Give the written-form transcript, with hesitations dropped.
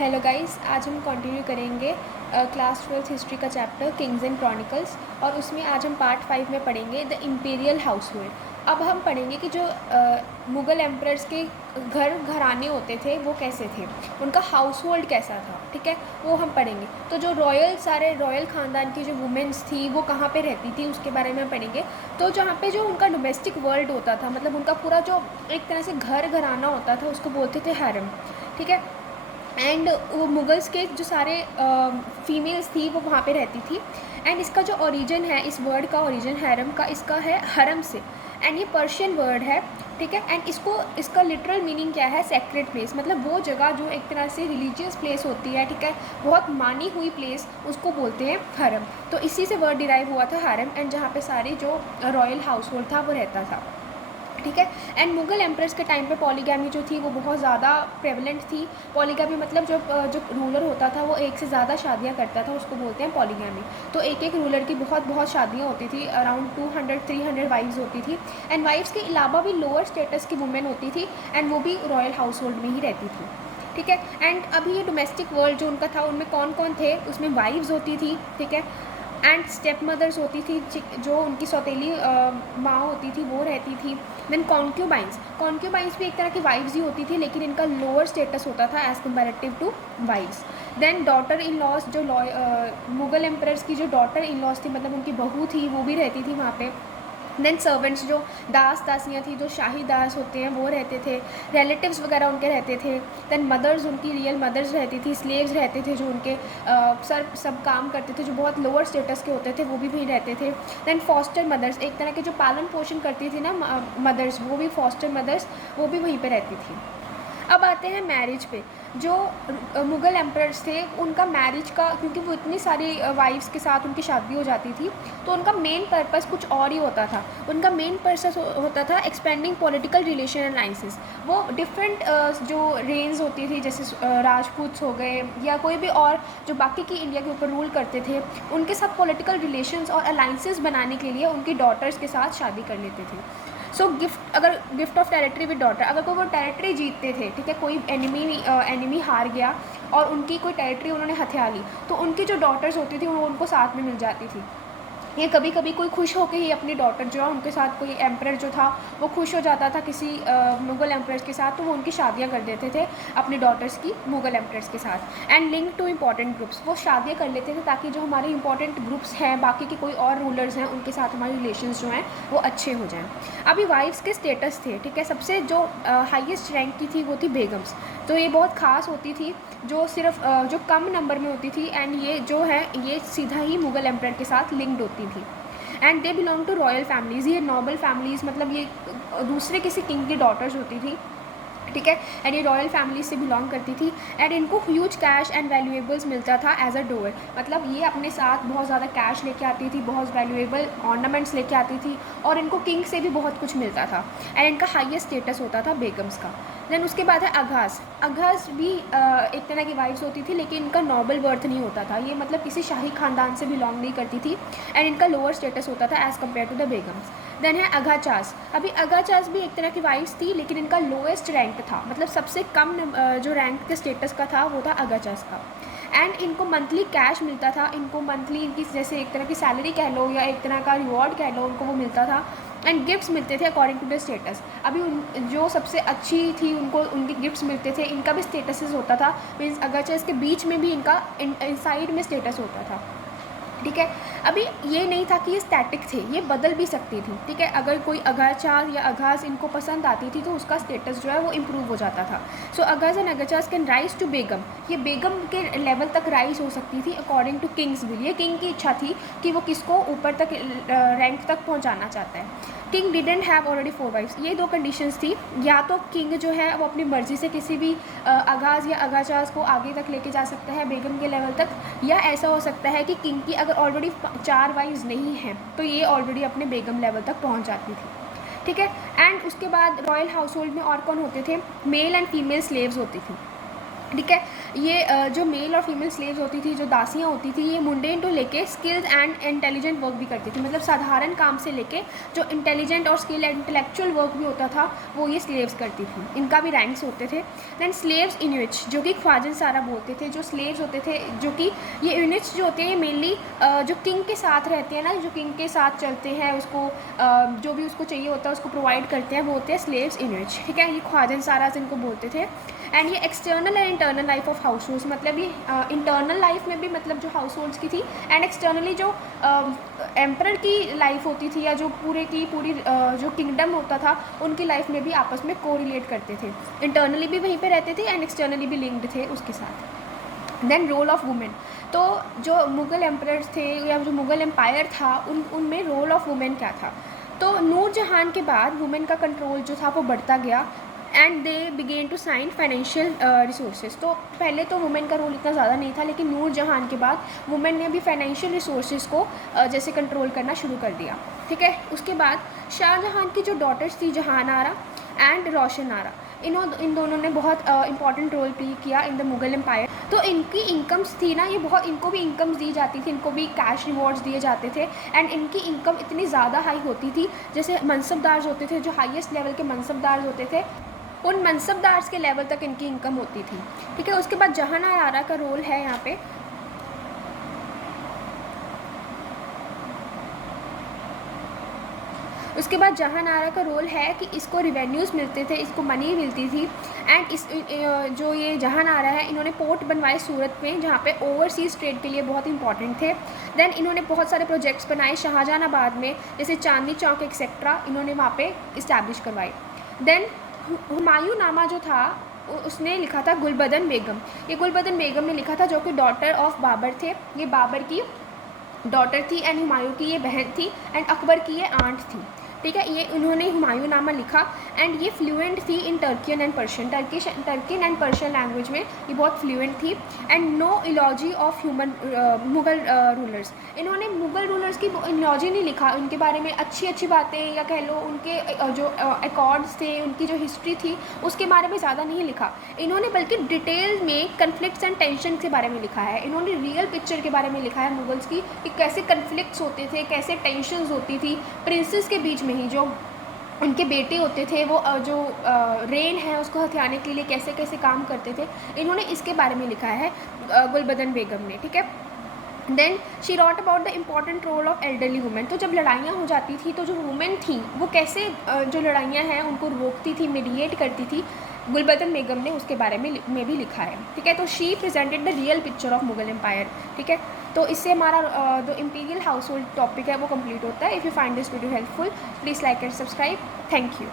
Hello guys, आज हम continue करेंगे क्लास 12th हिस्ट्री का चैप्टर किंग्स एंड क्रॉनिकल्स। और उसमें आज हम पार्ट 5 में पढ़ेंगे द इम्पीरियल हाउस होल्ड। अब हम पढ़ेंगे कि जो मुग़ल एम्परर्स के घराने होते थे वो कैसे थे, उनका हाउस होल्ड कैसा था। ठीक है, वो हम पढ़ेंगे। तो जो सारे रॉयल ख़ानदान की जो वुमेंस थी वो कहाँ पे रहती थी उसके बारे में हम पढ़ेंगे। तो जहाँ पे जो उनका डोमेस्टिक वर्ल्ड होता था, मतलब उनका पूरा जो एक तरह से घराना होता था, उसको बोलते थे हैरम। ठीक है, एंड वो मुगल्स के जो सारे फीमेल्स थी वो वहाँ पे रहती थी। एंड इसका जो ओरिजिन है, इस वर्ड का ओरिजिन हैरम का, इसका है हरम से। एंड ये पर्शियन वर्ड है। ठीक है, एंड इसका लिटरल मीनिंग क्या है? सेक्रेट प्लेस, मतलब वो जगह जो एक तरह से रिलीजियस प्लेस होती है। ठीक है, बहुत मानी हुई प्लेस, उसको बोलते हैं हरम। तो इसी से वर्ड डिराइव हुआ था हरम, एंड जहाँ पे सारे जो रॉयल हाउस होल्ड था वो रहता था। ठीक है, एंड मुगल एम्प्रेस के टाइम पे पॉलीगैमी जो थी वो बहुत ज़्यादा प्रेवलेंट थी। पॉलीगैमी मतलब जो रूलर होता था वो एक से ज़्यादा शादियाँ करता था, उसको बोलते हैं पॉलीगैमी। तो एक एक रूलर की बहुत शादियाँ होती थी, अराउंड 200-300 वाइफ्स होती थी। एंड वाइफ्स के अलावा भी लोअर स्टेटस की वुमेन होती थी, एंड वो भी रॉयल हाउस होल्ड में ही रहती थी। ठीक है, एंड अभी ये डोमेस्टिक वर्ल्ड जो उनका था उनमें कौन कौन थे, उसमें वाइफ्स होती थी। ठीक है, एंड स्टेप मदर्स होती थी, जो उनकी सौतेली माँ होती थी वो रहती थी। देन कॉन्क्यूबाइंस भी एक तरह की वाइफ्स ही होती थी, लेकिन इनका लोअर स्टेटस होता था as comparative to wives. Then daughter in laws, जो मुगल एम्परर्स की जो डॉटर इन लॉज थी, मतलब उनकी बहू थी, वो भी रहती थी वहाँ पे। देन सर्वेंट्स, जो दासियाँ थी, जो शाही दास होते हैं वो रहते थे। रिलेटिव्स वगैरह उनके रहते थे। देन मदर्स, उनकी रियल मदर्स रहती थी। स्लेव्स रहते थे जो उनके सब काम करते थे, जो बहुत लोअर स्टेटस के होते थे, वो भी वहीं रहते थे। देन फॉस्टर मदर्स, एक तरह के जो पालन पोषण करती थी ना मदर्स, वो भी फॉस्टर मदर्स, वो भी वहीं पे रहती थी। अब आते हैं मैरिज पे। जो मुग़ल एम्परर्स थे उनका मैरिज का, क्योंकि वो इतनी सारी वाइफ्स के साथ उनकी शादी हो जाती थी, तो उनका मेन पर्पस कुछ और ही होता था। उनका मेन पर्पस होता था एक्सपेंडिंग पॉलिटिकल रिलेशन अलाइंसेस। वो डिफरेंट जो रेंज होती थी, जैसे राजपूत्स हो गए या कोई भी और जो बाकी की इंडिया के ऊपर रूल करते थे, उनके साथ पॉलिटिकल रिलेशंस और अलाइंसेस बनाने के लिए उनकी डॉटर्स के साथ शादी कर लेते थे। So gift of territory with daughter, अगर कोई वो टेरिटरी जीतते थे, ठीक है, कोई एनिमी हार गया और उनकी कोई टेरिटरी उन्होंने हथिया ली, तो उनकी जो डॉटर्स होती थी वो उनको साथ में मिल जाती थी। ये कभी कभी कोई खुश होकर ही अपनी डॉटर जो है उनके साथ, कोई एम्परर जो था वो खुश हो जाता था किसी मुग़ल एम्परर्स के साथ, तो वो उनकी शादियां कर देते थे अपनी डॉटर्स की मुग़ल एम्परर्स के साथ। And link two important groups, वो शादियां कर लेते थे ताकि जो हमारे इंपॉर्टेंट ग्रुप्स हैं, बाकी के कोई और रूलर्स हैं, उनके साथ हमारे रिलेशंस जो हैं वो अच्छे हो जाएँ। अभी वाइफ्स के स्टेटस थे। ठीक है, सबसे जो हाइएस्ट रैंक की थी वो थी बेगम्स। तो ये बहुत ख़ास होती थी, जो सिर्फ जो कम नंबर में होती थी, एंड ये जो है ये सीधा ही मुग़ल एम्परर के साथ लिंक्ड होती थी। And they belong to royal families, ये नॉबल फैमिलीज़, मतलब ये दूसरे किसी किंग की डॉटर्स होती थी। ठीक है, एंड ये रॉयल फैमिली से बिलोंग करती थी। एंड इनको ह्यूज कैश एंड वैल्यूएबल्स मिलता था एज अ डोअर, मतलब ये अपने साथ बहुत ज़्यादा कैश लेके आती थी, बहुत वैल्यूएबल ऑर्नामेंट्स लेके आती थी, और इनको किंग से भी बहुत कुछ मिलता था। एंड इनका हाईएस्ट स्टेटस होता था बेगम्स का। देन उसके बाद है अघास भी एक तरह की वाइफ्स होती थी, लेकिन इनका नॉबल बर्थ नहीं होता था, ये मतलब किसी शाही खानदान से बिलोंग नहीं करती थी, एंड इनका लोअर स्टेटस होता था as compare to the begums. Then है अगाचास। अभी अगाचास भी एक तरह की वाइफ्स थी, लेकिन इनका लोएस्ट रैंक था, मतलब सबसे कम जो रैंक के स्टेटस का था वो था अगाचास का। एंड इनको मंथली कैश मिलता था, इनको मंथली इनकी जैसे एक तरह की सैलरी कह लो या एक तरह का रिवॉर्ड कह लो, उनको वो मिलता था। एंड गिफ्ट्स मिलते थे अकॉर्डिंग टू द स्टेटस। अभी जो सबसे अच्छी थी उनको उनके गिफ्ट्स मिलते थे, इनका भी स्टेटसेस होता था, मीन्स अगाचास के बीच में भी इनका इनसाइड में स्टेटस होता था। ठीक है, अभी ये नहीं था कि ये स्टैटिक थे, ये बदल भी सकती थी। ठीक है, अगर कोई अगाचास या अघास इनको पसंद आती थी तो उसका स्टेटस जो है वो इम्प्रूव हो जाता था। सो अघास एंड अगाचास कैन राइज टू बेगम, ये बेगम के लेवल तक राइज हो सकती थी अकॉर्डिंग टू किंग्स विल। ये किंग की इच्छा थी कि वो किसको ऊपर तक रैंक तक पहुँचाना चाहता है। King didn't have already 4 wives, ये 2 कंडीशंस थी, या तो किंग जो है वो अपनी मर्जी से किसी भी अगास या अगाचास को आगे तक लेके जा सकता है बेगम के लेवल तक, या ऐसा हो सकता है कि किंग की अगर ऑलरेडी 4 वाइफ्स नहीं हैं तो ये ऑलरेडी अपने बेगम लेवल तक पहुंच जाती थी। ठीक है, एंड उसके बाद रॉयल हाउस होल्ड में और कौन होते थे? मेल एंड फीमेल स्लेव्स होती थी। ठीक है। ये जो मेल और फीमेल स्लेव्स होती थी, जो दासियाँ होती थी, ये मुंडेन टू लेके स्किल्ड एंड इंटेलिजेंट वर्क भी करती थी, मतलब साधारण काम से लेके जो इंटेलिजेंट और स्किल एंड इंटेलेक्चुअल वर्क भी होता था वो ये स्लेव्स करती थी। इनका भी रैंक्स होते थे। दैन स्लेव्स इनुइट्स, जो कि ख्वाजन सारा बोलते थे, जो स्लेव्स होते थे, जो कि ये इनुइट्स जो होते हैं मेनली जो किंग के साथ रहते हैं ना, जो किंग के साथ चलते हैं, उसको जो भी उसको चाहिए होता है उसको प्रोवाइड करते हैं, वो होते हैं स्लेव्स इनुइट्स। ठीक है, ये ख्वाजन सारा इनको बोलते थे। एंड ये external and internal life of house holds, मतलब ये इंटरनल लाइफ में भी मतलब जो हाउस होल्ड्स की थी, एंड एक्सटर्नली जो एम्परर की लाइफ होती थी या जो पूरी जो किंगडम होता था उनकी लाइफ में भी आपस में कोरिलेट करते थे। इंटरनली भी वहीं पे रहते थे एंड एक्सटर्नली भी लिंक्ड थे उसके साथ। देन रोल ऑफ वुमेन, तो जो मुग़ल एम्परर्स थे या जो मुग़ल एम्पायर था उनमें रोल ऑफ वुमेन क्या था। तो नूर जहान के बाद वुमेन का कंट्रोल जो था वो बढ़ता गया and they began to sign financial resources. तो पहले तो वुमेन का रोल इतना ज़्यादा नहीं था, लेकिन नूर जहान के बाद वुमेन ने भी फाइनेंशियल रिसोर्सेज को जैसे कंट्रोल करना शुरू कर दिया। ठीक है, उसके बाद शाहजहां की जो डॉटर्स थी जहान आरा एंड रोशन आरा, इन दोनों ने बहुत इंपॉर्टेंट रोल प्ले किया इन द मुग़ल एम्पायर। तो इनकी इनकम्स थी ना, ये बहुत, इनको भी इनकम्स दी जाती थी, इनको भी कैश रिवॉर्ड्स दिए जाते थे एंड इनकी इनकम इतनी ज़्यादा हाई होती थी, जैसे मनसबदार होते थे, जो हाईएस्ट लेवल के मनसबदार होते थे, उन मनसबदार्स के लेवल तक इनकी इनकम होती थी। ठीक है, उसके बाद जहान आरा का रोल है यहाँ पे, उसके बाद जहान आरा का रोल है कि इसको रिवेन्यूज़ मिलते थे, इसको मनी मिलती थी एंड जो ये जहान आरा है, इन्होंने पोर्ट बनवाए सूरत में, जहाँ पे ओवरसीज़ ट्रेड के लिए बहुत इंपॉर्टेंट थे। देन इन्होंने बहुत सारे प्रोजेक्ट्स बनाए शाहजहानाबाद में, जैसे चांदनी चौक एक्सेट्रा, इन्होंने वहाँ पे इस्टेब्लिश करवाए। देन हुमायूं नामा जो था उसने लिखा था गुलबदन बेगम, ये गुलबदन बेगम ने लिखा था, जो कि डॉटर ऑफ बाबर थे, ये बाबर की डॉटर थी एंड हुमायूं की ये बहन थी एंड अकबर की ये आंट थी। ठीक है, ये उन्होंने हुमायूं नामा लिखा एंड ये फ्लुएंट थी in Turkian and Persian, Turkian and Persian language में ये बहुत फ्लुएंट थी। एंड नो इलॉजी ऑफ ह्यूमन मुग़ल रूलर्स, इन्होंने मुग़ल रूलर्स की इलॉजी नहीं लिखा, उनके बारे में अच्छी अच्छी बातें या कह लो उनके जो अकॉर्ड्स थे, उनकी जो हिस्ट्री थी उसके बारे में ज़्यादा नहीं लिखा इन्होंने, बल्कि डिटेल में कन्फ्लिक्ट्स एंड टेंशन के बारे में लिखा है। इन्होंने रियल पिक्चर के बारे में लिखा है मुगल्स की, कि कैसे कन्फ्लिक्ट्स होते थे, कैसे टेंशन्स होती थी प्रिंसेस के बीच में ही, जो उनके बेटे होते थे वो जो रेन है उसको हथियाने के लिए कैसे कैसे काम करते थे, इन्होंने इसके बारे में लिखा है गुलबदन बेगम ने। ठीक है, then she wrote about the important role of elderly women, तो जब लड़ाइयाँ हो जाती थी तो जो वुमेन थी वो कैसे जो लड़ाइयाँ हैं उनको रोकती थी, मीडिएट करती थी, गुलबदन बेगम ने उसके बारे में भी लिखा है। ठीक है, तो she presented the real picture of Mughal empire. ठीक है, तो इससे हमारा जो इम्पीरियल हाउस होल्ड टॉपिक है वो कंप्लीट होता है। If you find this video helpful, please like and subscribe. Thank you.